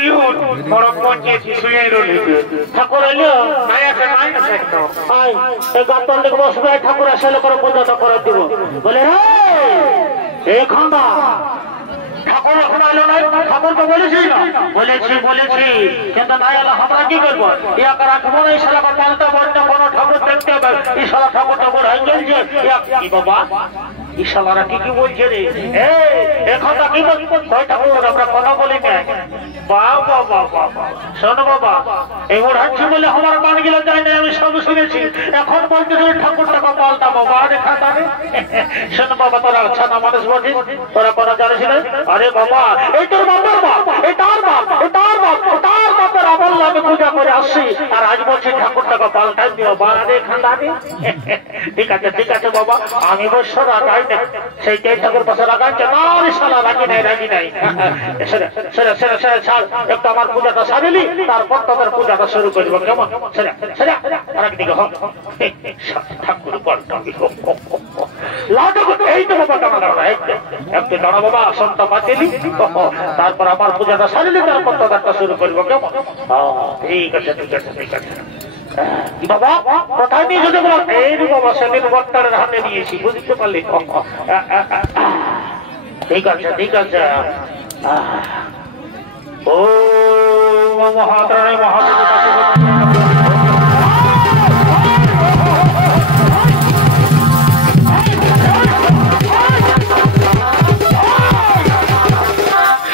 peon বড় পঞ্চায়েত শুয়ে রইল ঠাকুর এলো মায়াকে নাই না থাকতো আয় এই গাতন দিকে বসবে ঠাকুর আসলে করে পূজাটা করে দিব বলে রে এ খন্দা ঠাকুর এখন আলো নাই ঠাকুরকে বলেছি না বলেছি কিন্তু নাই এলো আমরা কি করবো ইয়াকে রাখবো না এই শালাকে পাল্টা বন্য কোনো ঠাকুর দেখতে হবে এই শালা ঠাকুরটা বড় হয়ে গেছে কি বাবা ইশালারা কি বলছে রে এখন কি কয় ঠাকুর আমরা কথা বলি না বাবা বাবা শোনো বাবা এই ওড়াচ্ছি বলে আমার কান গেলে যায় না আমি সব শুনেছি এখন বলতে ঠাকুরটাকে পাল্টা বাবা দেখা যাবে শোনো বাবা তোরা ছানা মানুষ বলছিস তোরা কথা জানিস না আরে বাবা এই তোর বাবার বাপ এটার বাপ বাপের আমল আমি পূজা করে আসছি আর আজ বলছি ঠাকুরটাকে পাল্টাই দিও বাবা দেখা যাবে ঠিক আছে বাবা আমি বছর রাগাই না সেইটাই ঠাকুর বছর রাগাইছে না শালা রাগি নাই একটু আমার পূজাটা সারিলি তারপর তোদের পূজাটা শুরু করবো কেমন একদিকে ঠাকুর এই তো বাবা দাঁড়া একটু দাঁড়া বাবা আসনটা বাঁচিলি তারপর আমার পূজাটা সারিলি তারপর তোদেরটা শুরু করবো কেমন ঠিক আছে বাবা কোথায় নিয়ে যেতে বল এই বাবা সেদিন বক্তারের হাতে নিয়েছি বুঝতে পারলি ঠিক আছে ও মহাত্রাণী মহাদেব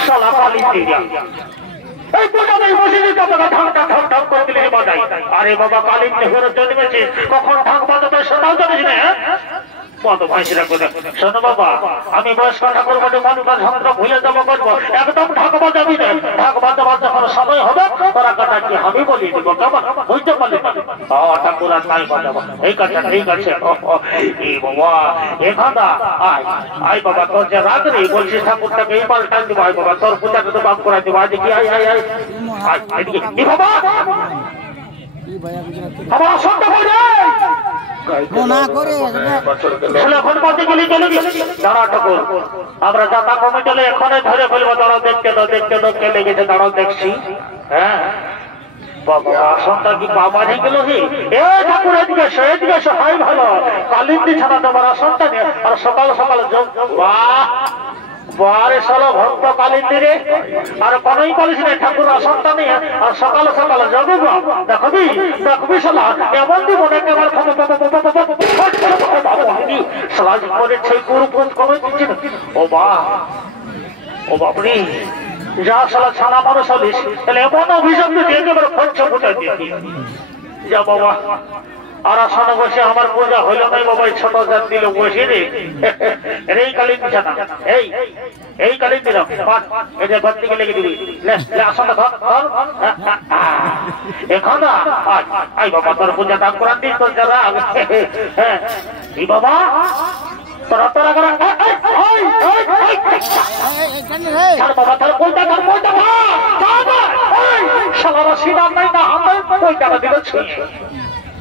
শালা পালি দিয়া এই পূজাটাই বসে দিতে হবে ঢং করে দিলে বাজাই আরে বাবা কালী নেহরু জন্মেছে কখন ঢাক বাজাতে শোনাও জানিস না কত ভাইসিরা করে শোনো বাবা আমি বয়স্ক ঠাকুর বটে মানুষের যন্ত্র ভুলে যাবো করবো একদম ঢাক বাজাবি না ঢাক বাজাবার যখন সময় হবে তোরা কথা কি আমি বলি দিব কেমন বুঝতে পারলি না ঠাকুর আর নাই বাজাবো ঠিক আছে এই বাবা এখানা আয় বাবা তোর যে রাত্রি বলছিস ঠাকুরটাকে এই পাল্টাই দিব আয় বাবা তোর পূজাকে তো বাদ করাই দিব আজ কি আয় বাবা আমার আসনটা বলে আমরা যাতা কমিটি এখনই ধরে ফেলবো দাঁড়াও দেখতে লেগেছে দাঁড়াও দেখছি হ্যাঁ বাবা আসনটা কি বাবা হয়ে গেল ঠাকুর এদিকে এসো হয় ভালো কালিন্দি ছাড়া তোমার আসনটা নিয়ে আর সকাল বারে সালো ভক্ত কালিন্দিরে আর কোনই বলিস না ঠাকুর আসনটা নিয়ে আর সকাল জগব দেখবি শালা এমন দিব না কেমন সালাজ করে সেই গুরু পথ কমে দিচ্ছে না ও বাপরে যা শালা ছানা মানুষ হলিস তাহলে এমন অভিযোগ দিয়ে একেবারে খরচ ফুটাই দিয়ে যা বাবা আর আসনে বসে আমার পূজা হইল নাই বাবা ছোট জাত দিল বসে রে এই কালীন ছানা এই কালীন দিল এই যে বাচ্চাকে লেগে দিবি আসনটা ধর এখন আই বাবা তোর পূজা দান করান দিস তোর যারা এই বাবা তোরা করে বাবা তার কইটা সালারা সিনার নাই না আমার কইটাটা দিল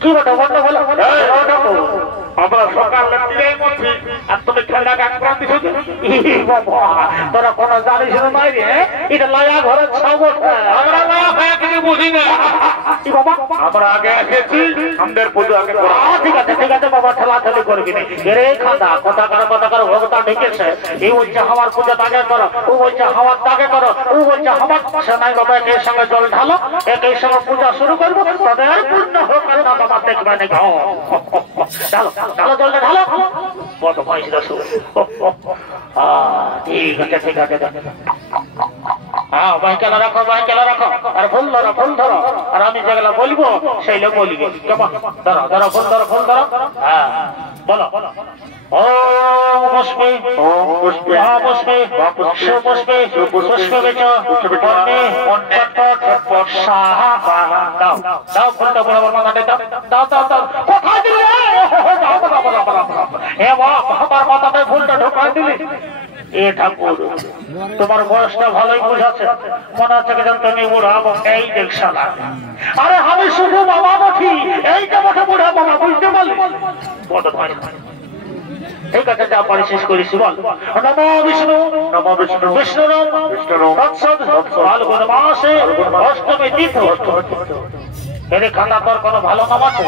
কি বটে বন্ধ বলো আমরা সকাল মধ্যে আর তুমি ঠান্ডা গান দিছো তোরা কোন জানিস নাই রে এটা লায়া ঘরের সাগর আমরা লায়া খায়া কিছু বুঝি না আমরা আগে এসেছি আমাদের পুজো আগে ঠিক আছে বাবা ঠেলাঠেলি করবি না রে খাদা কথা করো ভগবান ঢেকেছে এই বলছে আমার পূজা তাকে করো ও বলছে আমার তাকে করো ও বলছে আমার সেনাই বাবা একের সঙ্গে জল ঢালো একের সঙ্গে পূজা শুরু করবো তাদের পূর্ণ হোক আর না বাবা দেখবে না ঢালো জলটা ঢালো কত পয়সা শুরু ঠিক আছে বাইকেলা রাখো আর ফুল ধরো আর আমি যেগুলো বলবো সেইগুলো বলবি কেমন ধরো ফুল ধরো হ্যাঁ বলো পুষ্পে দাও ফুলটা বরাবর মাথাতে দাও কোথায় দিলে আমার মাথাতে ফুলটা ঢোকাই দিলি এ ঠাকুর তোমার বয়সটা ভালোই বোঝাচ্ছে মনে হচ্ছে তুমি বুড়াবো এই দেখছালা আরে আমি শুধু বাবা বঠি এইটা বটে বুড়া বাবা বুঝতে পারলি ঠিক আছে যা পারি শেষ করিস বল নমো বিষ্ণু বিষ্ণুরম তৎসৎ ফাল্গুন মাসে অষ্টমী তিথি এরে খাতা তোর কোনো ভালো নাম আছে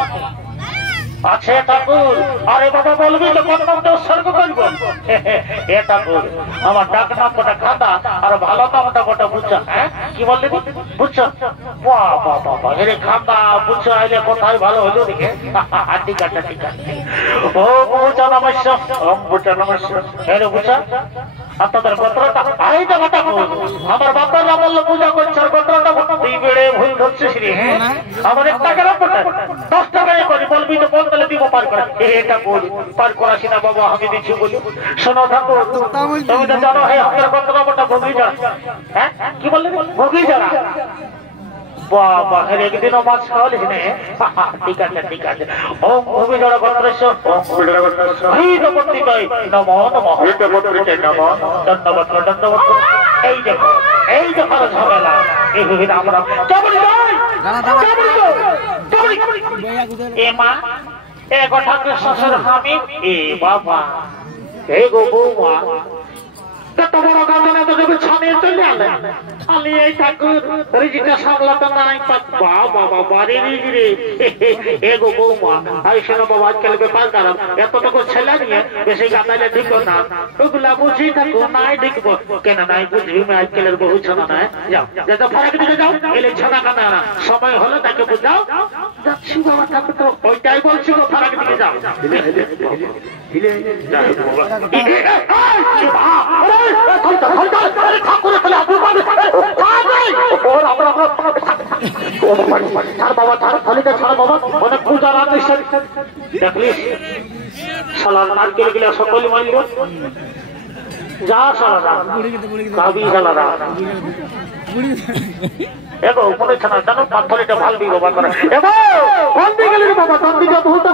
আছে ঠাকুর আরে বাবা বলবি তো কোন নামটা উৎসর্গ করবো এ ঠাকুর আমার ডাক নাম কোটা খাতা আর ভালো নামটা কোটা বুঝা হ্যাঁ কি বললি বুঝছো বাবা বাবা এরে খাতা বুঝছো আইলে কোথায় ভালো হলো দেখে ঠিক আছে ঠিক আছে ও বুঝা নমস্য ওম বুঝা নমস্য এরে বুঝা আপনাদের গোত্রটা আই তো কথা আমার বাবার নাম বললো পূজা করছে আর গোত্রটা তুই বেড়ে ভুল ধরছিস রে হ্যাঁ আমার 1 টাকা রাখো 10 টাকা করে বলবি তো বলতে দিব পার করা এটা বল পার করাছি না বাবা আমি দিচ্ছি বলি শোনো ঠাকুর তুমি তো জানো হে আপনার গোত্রটা ভোগী যা হ্যাঁ কি বললি ভোগী যারা বাবা এর একদিনও মাছ খাওয়ালিস নে ঠিক আছে ওম ভূমি জড় গোত্রস্য ওম ভূমি জড় গোত্রস্য হৃদ পত্রিকায় নমো নমঃ হৃদ পত্রিকায় নমঃ দণ্ডবত এই দেখো ঝামেলা এই ভূমিতে আমরা চাবড়ি এ মা এ গোঠাকে শ্বশুর আমি এ বাবা এ গো বৌমা কত বড় গাজনে তো দেখো ছানিয়ে চলে আলে আলি এই ঠাকুর রিজিটা সামলাতে নাই বাবা বাবা রে রে এ গো বৌমা আই শোনো বাবা আজকাল ব্যাপার কারণ এতটুকু ছেলে নিয়ে বেশি গাতালে ঠিক না ওগুলা বুঝি থাকো নাই দেখবো কেন নাই বুঝবি না আজকালের বহু ছানা নাই যাও যেটা ফারাক দিকে যাও এলে ছানা কানা সময় হলো তাকে বুঝাও যাচ্ছি বাবা ঠাকুর তো ওইটাই বলছি গো ফারাক দিকে যাও হিলে যাও সকলে মারিল যা সালা এগো মনে হচ্ছে না জানো পাথরটা ভাল বিবাহ করে এগো কোন দিকে গেলি বাবা কোন দিকে হুটা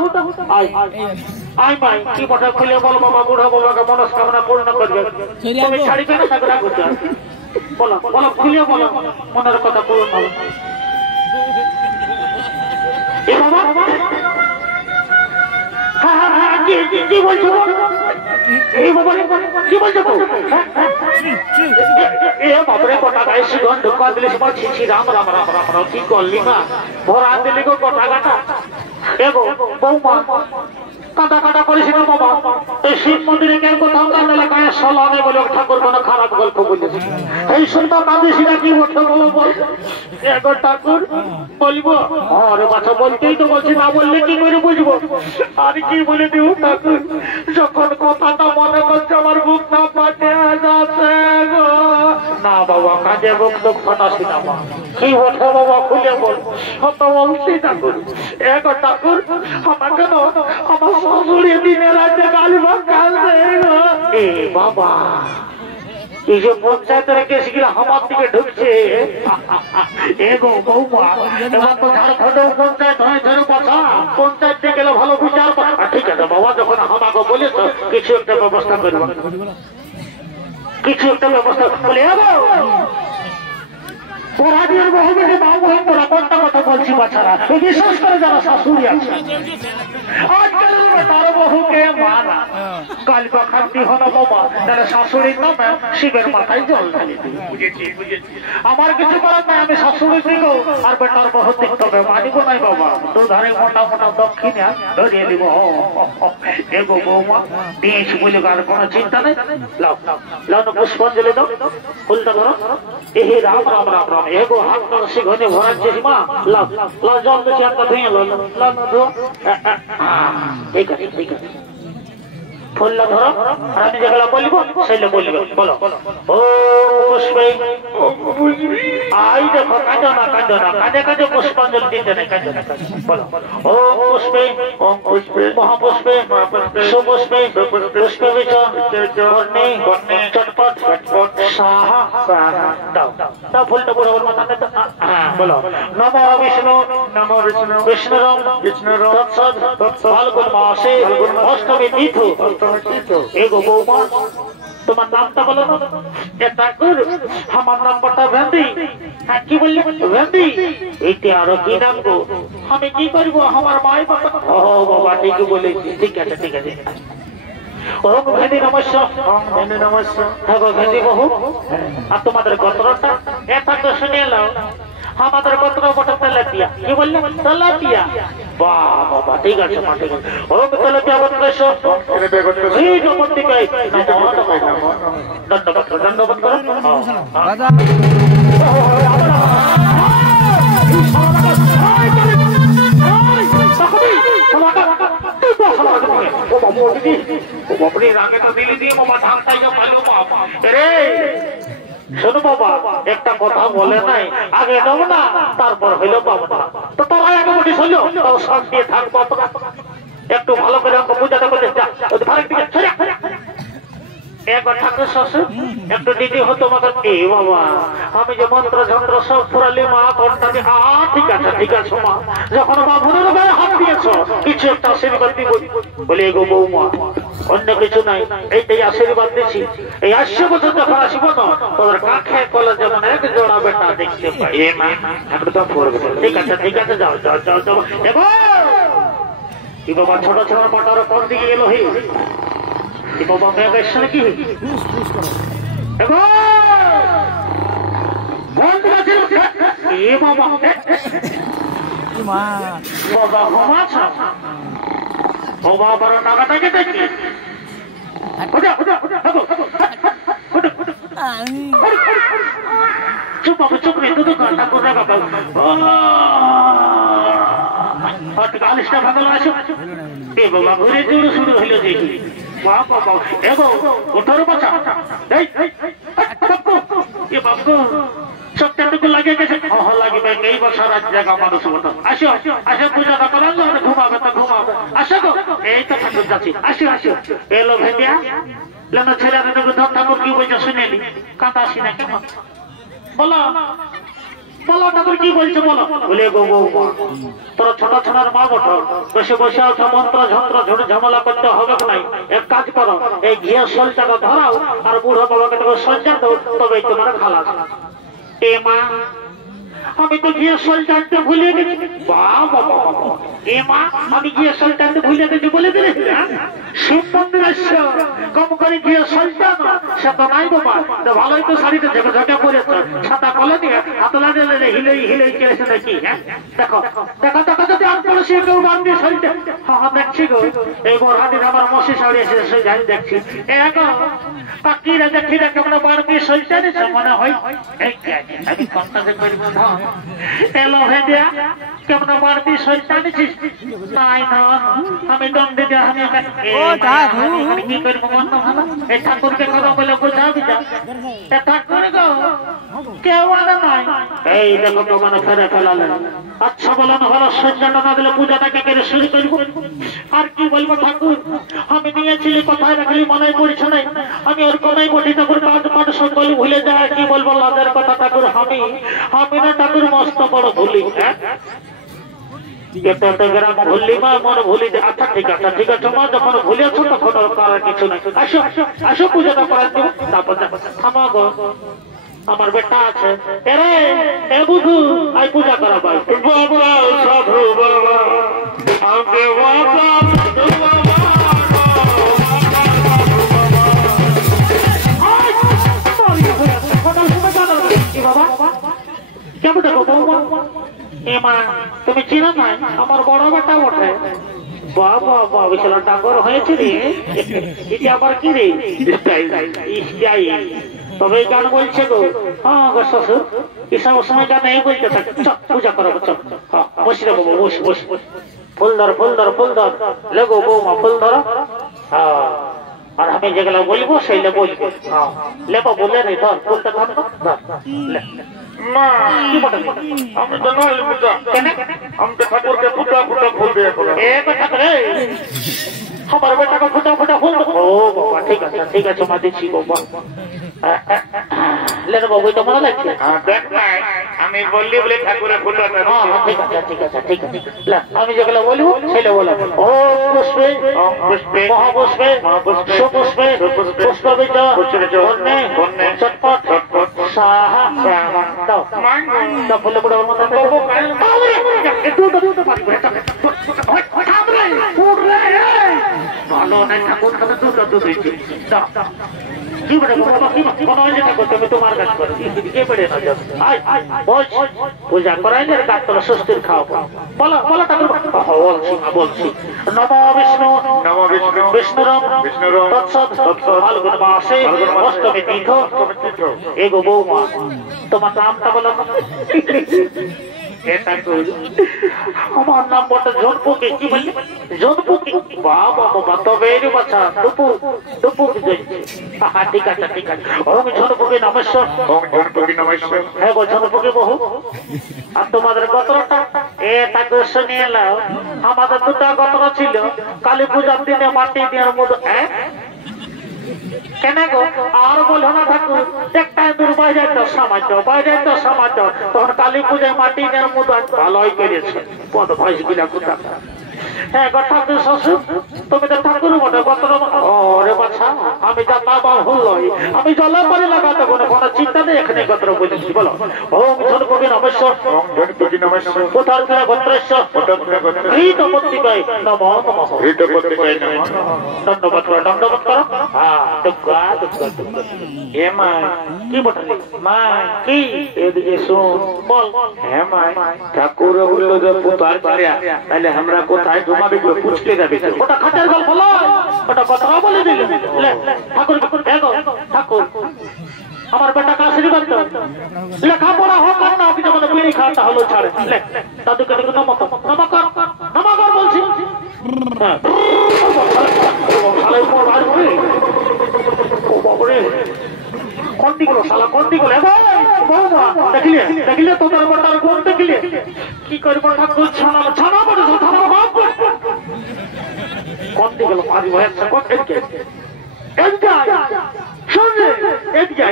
আই মাই কি কথা খুলে বল বাবা বুড়া বাবাকে মনস্কামনা পূর্ণ করবে তুমি ছাড়িবে না তাকে রাখো বলো বলো খুলে বলো মনের কথা পূর্ণ হবে এ বাবা হ্যাঁ কি বলছো এই বাবা কি বলছো এ বাপরে কটা গায়ে সুগন্ধ ঢুকা দিলে সবার ছিছি রাম রাম রাম রাম রাম কি করলি না ভরা দিলি গো কটা কাটা এগো বৌমা কাটা কাটা করিস না বাবা এই শিব মন্দিরে কেন কোথাও কাঁদালে গায়ে সলানে বলে ঠাকুর কোনো খারাপ গল্প বলেছে এই শুনবা কাঁদিস না কি ওঠে বলো বল এগো ঠাকুর বলবো আরে বাচ্চা বলতেই তো বলছি না বললে কি করে বুঝবো আর কি বলে দিব ঠাকুর যখন কথাটা মনে করছে আমার বুক না ফাটে যাচ্ছে গো না বাবা কাজে বুক তো ফাটাসি না মা কি ওঠে বাবা খুলে বল কত বলছি ঠাকুর এগো ঠাকুর আমাকে না আমার শাশুড়ি দিনে রাতে গালি কাঁদছে এ বাবা এই যে পঞ্চায়েতের কেসগুলো আমার দিকে ঢুকছে এগো বৌমা এবার তো ঝাড়খণ্ড পঞ্চায়েত হয় ধরো কথা পঞ্চায়েত দিয়ে গেলে ভালো বিচার ঠিক আছে বাবা যখন আমাকে বলেছ কিছু একটা ব্যবস্থা করবো কিছু একটা ব্যবস্থা বলে পরাজয়ের বহুবেশে বাবুহীন তোরা কোনটা কথা বলছি বাচ্চারা বিশেষ করে যারা শাশুড়ি আছে আজকাল তার বহুকে মানা কাল খান্তি হলো বাবা তাহলে শাশুড়ির নামে শিবের মাথায় জল ঢালি বুঝেছি আমার কিছু করার নাই আমি শাশুড়ি দিকেও আর বেটার বহু দেখতে হবে মানিব নাই বাবা দু ধারে মোটা মোটা দক্ষিণে ধরিয়ে দিব এগো বৌমা দিয়েছি বলে আর কোনো চিন্তা নেই লাও লাও না পুষ্পাঞ্জলি দাও ফুলটা ধরো এ রাম রাম রাম রাম এগো হাত ধরো সেখানে ভরাচ্ছে মা লাও লাও জল তো চেয়ারটা ধুয়ে লাও লাও ধরো ঠিক আছে ঠিক আছে ফুলটা ধরো আর আমি যেগুলো বলবো সেগুলো বলবে বলো ও পুষ্পে আই দেখো কাঁদো না কাঁদে কাঁদে পুষ্পাঞ্জলি দিতে নেই কাঁদো না বলো ও পুষ্পে মহাপুষ্পে সুপুষ্পে পুষ্পে বিচরণে চটপট সাহা দাও দাও ফুলটা পুরো ওর মাথাতে বলো নমো বিষ্ণু বিষ্ণুরম তৎসৎ ফাল্গুন মাসে অষ্টমী তিথি এগো বৌমা তোমার নামটা বলো না ঠাকুর আমার নাম্বারটা ভেন্দি হ্যাঁ কি বললি ভেন্দি এইটা আরো কি নাম গো আমি কি করবো আমার মাই বাবা ও বাবা ঠিক বলেছি ঠিক আছে ওম ভেদি নমস্য ভেদি নমস্য থাকো ভেদি বহু আর তোমাদের গোত্রটা এটা তো শুনে নাও আমাদের গোত্র বটে তেলাপিয়া কি বললে তেলাপিয়া বাহ বাবা ঠিক আছে মা ঠিক আছে ওম তেলাপিয়া গোত্রেশ এই নমস্তিকে ধন্যবাদ ধন্যবাদ করো রাজা শোনো বাবা একটা কথা বলে নাই আগে দেব না তারপর হইলো বাবা তো তোর আগে বলিস হইলো তাও সব দিয়ে থাকবো একটু ভালো করে আমাকে পূজাটা করতে একবার ঠাকুর শ্বশুর একটু দিদি হতো মাত্র এ বাবা আমি যে মন্ত্র যন্ত্র সব পুরালি মা কর্তা ঠিক আছে মা যখন বাবুরের গায়ে হাত দিয়েছ কিছু একটা আশীর্বাদ দিব বলে গো বৌমা অন্য কিছু নাই এইটাই আশীর্বাদ দিচ্ছি এই 80 বছর যখন আসবো না তোদের কাঁখে কলে যেমন এক জোড়া বেটা দেখতে পাই এ মা ঠাকুর তো পড়বে ঠিক আছে যাও যাও যাও যাও এবার কি বাবা ছোট ছোট মোটর কোন দিকে গেল হে কি বাবা মেয়ে এসে কি এ বাবা বাবা ঘুমাচ্ছ ও বাবার নাগাটাকে দেখি চুপ বাবা চুপ রে তুই কান্না করে বাবা আলিশটা ভালো আসো এ বাবা ঘুরে জোরে শুরু হইলো দেখি বাবা বাবা এগো ওঠর বাচ্চা এই এ বাবা সত্যটুকু লাগে গেছে লাগবে এই বছর রাত জায়গা মানুষ ওঠো আসো আসো পূজাটা করাল ঘুমাবে তো ঘুমাবে আসো গো এই তো ঠাকুর যাচ্ছি আসো আসো এলো ভেদিয়া লেনা ছেলেরা ঠাকুর কি বলছে শুনেলি কাঁদা আসি না কেমন বলো বলো ঠাকুর কি বলছে বলো বলে গো বউ তোর ছোট ছোটার মা বটো বসে বসে ওঠো মন্ত্র যন্ত্র ঝুট ঝামেলা করতে হবে নাই এক কাজ করো এই ঘিয়ের সলটাকে ধরাও আর বুড়ো বাবাকে তোকে সলটা দাও তবেই তোমার খালাস এ মা আমি তো ঘিয়ের সল টানতে ভুলে গেছি বাবা বাবা এ মা আমি ঘিয়ের সল টানতে ভুলে গেছি বলে দিলে সুন্দর আসছে কম করে ঘিয়ের সল টানো সে তো নাই বাবা তো ভালোই তো শাড়িটা ঝেঁকে ঝেঁকে পড়েছ ছাতা কলে দিয়ে হাত লাগিয়ে হিলেই হিলেই চলেছে নাকি হ্যাঁ দেখো দেখো দেখো যদি আর পড়েছি কেউ বান্ধি সলটা হ্যাঁ দেখছি গো এই বোরহাটির আমার মশি শাড়ি এসে সে যাই দেখছি এগো পাখিরা দেখি না কেমন বাড়বি সলটা নিছে মনে হয় এই আমি কন্টাকে করবো না এলো ভেদিয়া কেমন বাড়বি সলটা নিছিস নাই না আমি দণ্ডে দিয়ে আমি কি করবো মন ভালো এই ঠাকুরকে কথা বলে বোঝাবি যা ঠাকুর গো কেউ আনে নাই এই দেখো তো মানে ফেরে ফেলালেন আচ্ছা বলানো হলো সজ্জাটা না দিলে পূজাটাকে কেড়ে শুরু করবো আর কি বলবো ঠাকুর আমি নিয়েছিলি কোথায় রাখলি মনে পড়ছে নাই আমি ওর কোনাই বলি ঠাকুর কাজ পাঠ সকল ভুলে যায় কি বলবো লাজের কথা ঠাকুর আমি না ঠাকুর মস্ত বড় ভুলি হ্যাঁ ভুললি মা মনে ভুলি আচ্ছা ঠিক আছে মা যখন ভুলেছ তখন করার কিছু নাই আসো আসো পূজাটা করার দিব তারপর থামাগো আমার বেটা আছে এরে এ বুঝু আই পূজা করা ভাই বাবা সাধু বাবা আমাকে বাবা কেমন দেখো বৌমা এ মা তুমি চিনো না আমার বড় বেটা ওঠে বাবা বাবা বিশাল ডাঙ্গর হয়েছে রে এটা আবার কি রে তবে গান বলছে গো হ্যাঁ গো শ্বশুর এসব সময় গান এই বলতে থাকে পূজা করাবো চল বসি রে বাবা বস বস ফুল ধর ফুল ধর ফুল ধর লেগো বৌমা ফুল ধরো হ্যাঁ আর আমি যেগুলো বলবো সেইগুলো বলবো হ্যাঁ লেবো বলে রে ধর ফুলটা ধর আমি তো নয় পূজা আমি তো ঠাকুরকে ফুটা ফুটা ফুল দিয়ে আমার বেটাকে ফুটা ফুটা ফুল ও বাবা ঠিক আছে মা দিচ্ছি বাবা লেন বাবু তো মনে লাগছে আমি বললি বলে ঠাকুরের ফুলটা ঠিক আছে আমি যেগুলো বলবো সেগুলো বলো ও পুষ্পে মহাপুষ্পে সুপুষ্পে পুষ্পবিদ চটপট সাহা দাও ফুলে পুরো মতো ভালো নাই ঠাকুর খাতে দুটো দুধ হয়েছে কি বলে বাবা কি কোনো হয়েছে ঠাকুর তুমি তোমার কাজ করো কে বেড়ে না যাও পূজা করাই না গাছতলা সুস্থির খাও বলো বলো ঠাকুর বলছি নম বিষ্ণু বিষ্ণুরম তৎসৎ ফাল্গুন মাসে অষ্টমী তীর্থ এগো বৌমা তোমার নামটা বলো আমার নাম বলতে জনপুকি কি বললি জনপুকি বাবা বাবা তবে রে বাচ্চা টুপু টুপু ঠিক আছে ঠিক আছে ওম জনপুকি নমস্কার হ্যাঁ গো জনপুকি বহু আর তোমাদের গোত্রটা তাকে শুনিয়ে নাও আমাদের দুটা গোত্র ছিল কালী পূজার দিনে মাটি দেওয়ার মতো কেন গো আর বলো না ঠাকুর একটা দূর বাইরে তো সমাজ তখন কালী পূজায় মাটি দেওয়ার মতো ভালোই করেছে পদ ভয়েস গিলা কোথা হ্যাঁ গো ঠাকুর শ্বশুর তুমি তো ঠাকুর বটে গোত্র ওরে বাছা আমি যা বাবা হলই আমি জলের পানি লাগাতে কোনো চিন্তা নেই এখানে গোত্র বলেছি বলো ওম জনপতি নমস্কার কোথার কিনা গোত্রেশ্বর হৃতপত্তিকায় নমো নমঃ দণ্ডবত করো হ্যাঁ দুঃখা হে মা কি বটলি মা কি এদিকে শুন বল হ্যাঁ মা ঠাকুর বললো যে পুতার পালিয়া তাহলে আমরা কোথায় ঘুমাবে পুছতে যাবে ওটা খাটের গল্প নয় ওটা কথা বলে দিল ঠাকুর ঠাকুর আমার বেটা কা আশীর্বাদ দাও লেখাপড়া হোক আর না আপনি আমাদের বিড়ি খাওয়াটা হলো ছাড়ে দাদুকে দেখো নমকর বলছি কোনদিগুলো শালা কোনদিগুলো দেখিলে তোদের বটার কোন দেখিলে কি করবো ঠাকুর ছানা ছানা বলে ছানা বাপ কোনদিগুলো পারি হয়েছে কোন এদিকে শুনলে এদিকে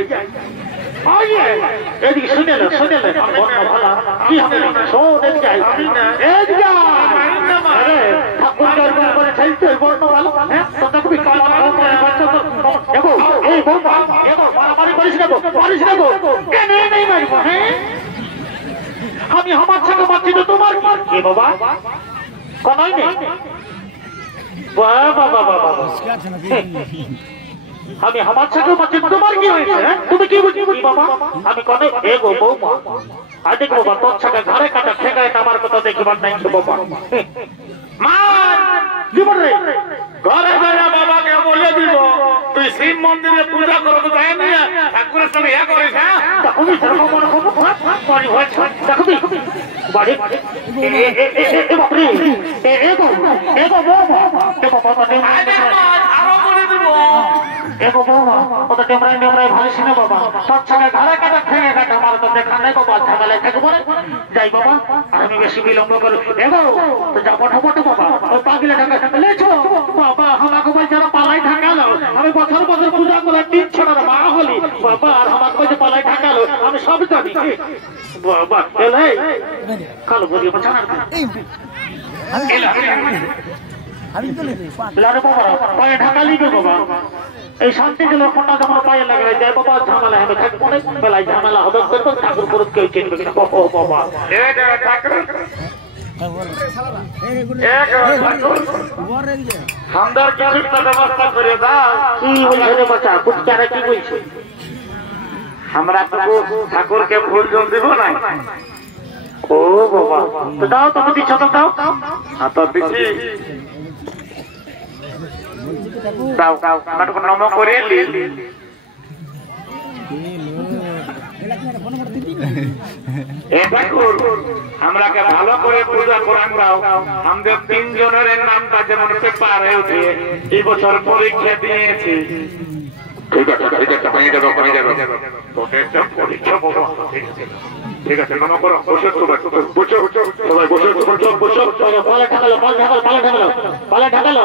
এদিকে শুনে ভালো কি হবে শোন এদিকে ঠাকুর করে চাইতে বর্ণ ভালো হ্যাঁ দেখো এই মারামারি করিস না নেই মারিব হ্যাঁ আমি আমার সাথে মারছি তো তোমার কি বাবা কোনই নেই বাবা আমি আমার সাথে মারছি তোমার কি হয়েছে তুমি কি বুঝি বাবা আমি কোনে এগো বৌমা আজ দেখো বাবা তোর সাথে ঘরে কাটা ঠেকায় আমার কথা দেখিবার নাই বাবা মা কি বলে ঘরে ঘরে বাবাকে বলে দিব তুই শিব মন্দিরে পূজা করতে যায় না ঠাকুরের সঙ্গে ইয়া করিস হ্যাঁ তুমি ধর্ম মনে করবো পরি হয়েছে দেখবি বাড়ি এ বাপরে এগো বৌমা আরো বলে দিব এগো বৌমা ওটা টেমরাই ভালিস না বাবা তোর সঙ্গে ঘরে কাটা ঠেঙে কাটা আমার তো দেখা নাই বাবা ঝামেলায় থাকবো যাই বাবা আর আমি বেশি বিলম্ব করো এগো তো যাবো ঠোপটো বাবা ওই পাগলে ঢাকা লেছো বাবা আমাকে বলছে পালাই ঢাকালো আমি বছর বছর পূজা করে 3 ছোট মা হলি বাবা আর আমাকে বলছে পালাই ঢাকালো আমি সব জানি বাবা এলে কালো বলি বাঁচানা আমি চলে যাই বাবা পায়ে ঢাকালি গো বাবা এই শান্তি দিল ফোনটা যখন পায়ে লাগাই যায় বাবা ঝামেলা হবে থাকবো না বেলায় ঝামেলা হবে করবো ঠাকুর পুরুষ কেউ চিনবে না ও বাবা আমরা ঠাকুরকে ফুল জল দিব না ও বাবা তো দাও তুমি দিচ্ছ তো দাও তো দিচ্ছি দাও নম করে আমরাকে ভালো করে পূজা করান দাও আমাদের 3 জনের নামটা যেমন পেপার হয়ে উঠে এই বছর পরীক্ষা দিয়েছি ঠিক আছে হয়ে যাবে তোদের পরীক্ষা ঠিক আছে নম করো বসে সবাই বসে পালে ঠাকালো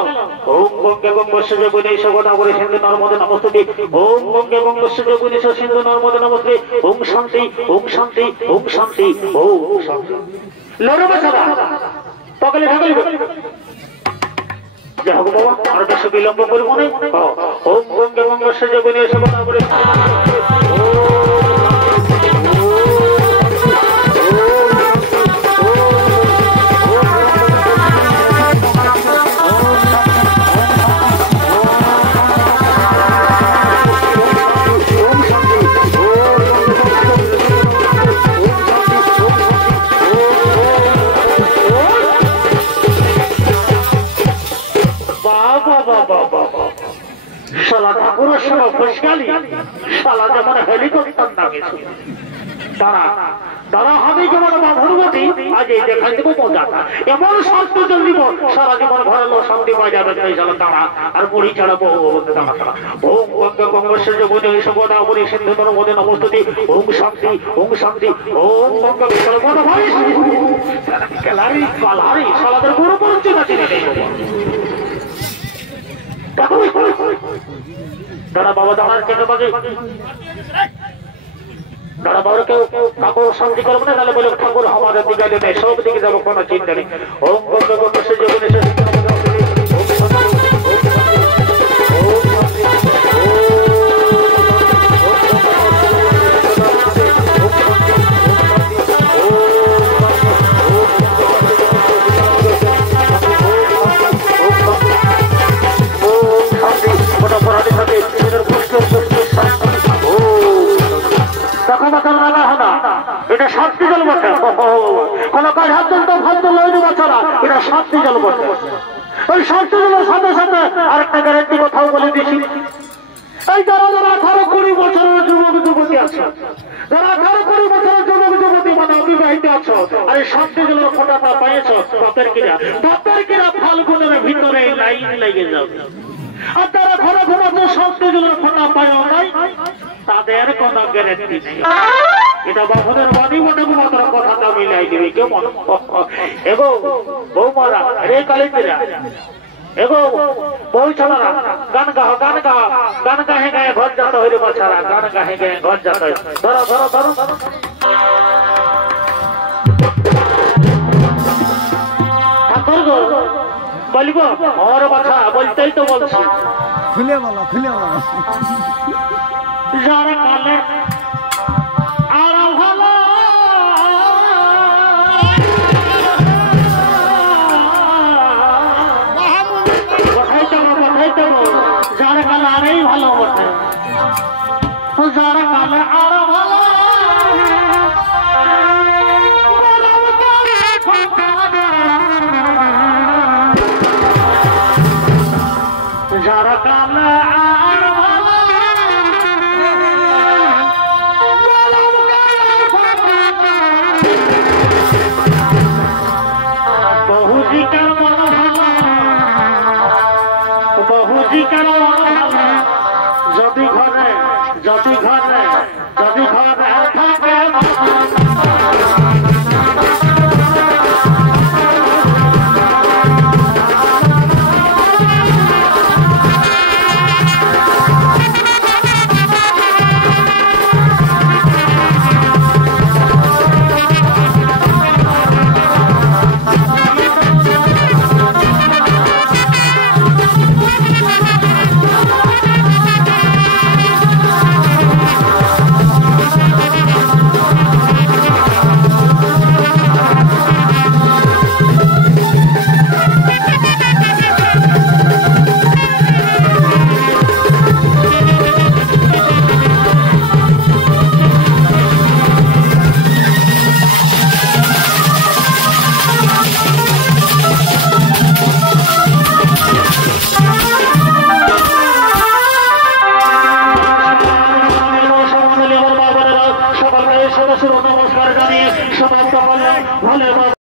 ওম গঙ্গে গঙ্গস্য যোগিনী সগোদাবরী সিন্ধু নর্মদে নমস্তুতে ওম গঙ্গে গঙ্গস্য যোগিনী সিন্ধু নর্মদে নমস্তুতে ওম শান্তি ওম শান্তি ওম শান্তি ওম শান্তি লড়ো বাছারা পাগলে ঠাকালি জয় হোক বাবা আর বেশি বিলম্ব করবো না ওম গঙ্গে গঙ্গস্য যোগিনী সগোদাবরী শালা ঠাকুরের সঙ্গে ফুসকালি শালা যেমন হেলিকপ্টার নামেছে তারা তারা হবে যেমন ভগবতী আজ এই দেখাই দেবো মজাটা এমন শাস্তি দিব সারা জীবন ঘরের লোক শান্তি পাই যাবে তাই শালা তারা আর বুড়ি ছাড়া বহু তারা তারা ওম গঙ্গা গঙ্গেশ্বর যোগদে সর্বদা বলি সিন্ধু নর্মদে নমস্তুতি ওম শান্তি ওম গঙ্গা সর্বদা ভাই কালারি কালারি শালাদের গুরু পরিচয় চিনে নেই দাদা বাবা দাঁড়ার কেন বাজে দাদা বাবার কেউ কাকু শান্তি করবো না তাহলে বলে ঠাকুর আমাদের দিকে নেই সব দিকে যাবো কোনো চিন্তা নেই ওম গঙ্গা গঙ্গেশ্বর যোগদে এটা শান্তি জল বটে কোন কাজ হাত তো ফালতু লইনি বাচ্চারা এটা শান্তি জল বটে ওই শান্তি জলের সাথে সাথে আরেকটা গ্যারেন্টি কোথাও বলে দিচ্ছি এই যারা যারা 18-20 বছরের যুবক যুবতী আছে যারা 18-20 বছরের যুবক যুবতী মানে অবিবাহিত আছো আর এই শান্তি জলের ফোঁটাটা পেয়েছ বাপের কিনা ফাল্গুনের ভিতরে লাইন লেগে যাবে আর তারা ঘরে ঘরে শান্তি জলের ফোঁটা পায় নাই তাদের কোনো গ্যারেন্টি নেই এটা বাপদের বাড়ি বটে মাত্র কথাটা মিলাই দিবি কেমন এগো বউ মারা রে কালিরা এগো বউ ছাড়া গান গাহে গায়ে ঘর যেতে হইলে বাছারা গান গাহে গায়ে ঘর যেতে ধরো ঠাকুর গো বলবো ওর কথা বলতেই তো বলছি খুলে বলো যারা কালে আর ভালো কথাই তো যারা কালে আরই ভালো বটে যারা কালে আরো ভালো যারা কালে যদি ঘরে থাকে নমস্কার জানিয়ে সমাপ্ত করলাম ভালো